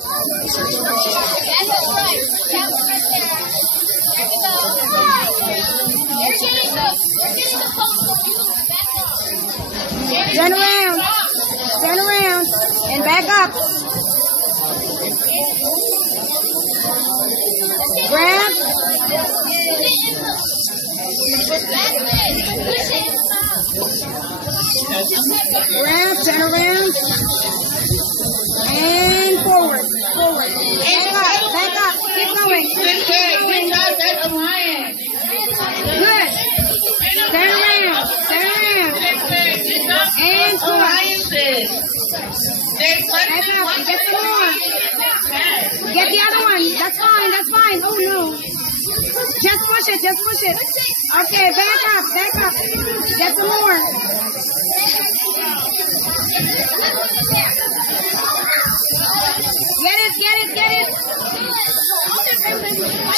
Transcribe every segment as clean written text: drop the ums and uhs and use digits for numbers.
That's right. That one right there. There we go. You're getting the postal. Back up. Turn around. Turn around. And back up. Grab. Grab, turn around. And forward. Forward. Back up. Keep going. Good job, that's Alliance. Good. Turn around. Turn around. And forward. Alliances. There's Back up. Get some more. Get the other one. That's fine. That's fine. Oh no. Just push it. Just push it. Okay, back up. Back up. Get some more. Get it. Get it. Get it.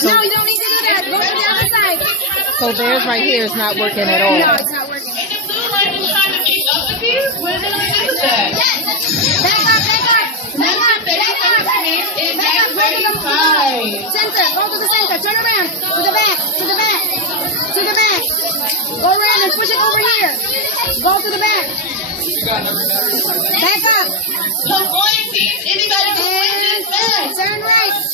No, you don't need to do that. Go to the other side. So theirs right here is not working at all. No, it's not working. And the blue line is trying to keep up with you? What did I do with that? Back up. Back up. Back up. Back up. Back up. Go to the center. Go to the center. Turn around. To the back. To the back. To the back. Go around and push it over here. Go to the back. Back up. Come on, anybody who wins this back. Turn right.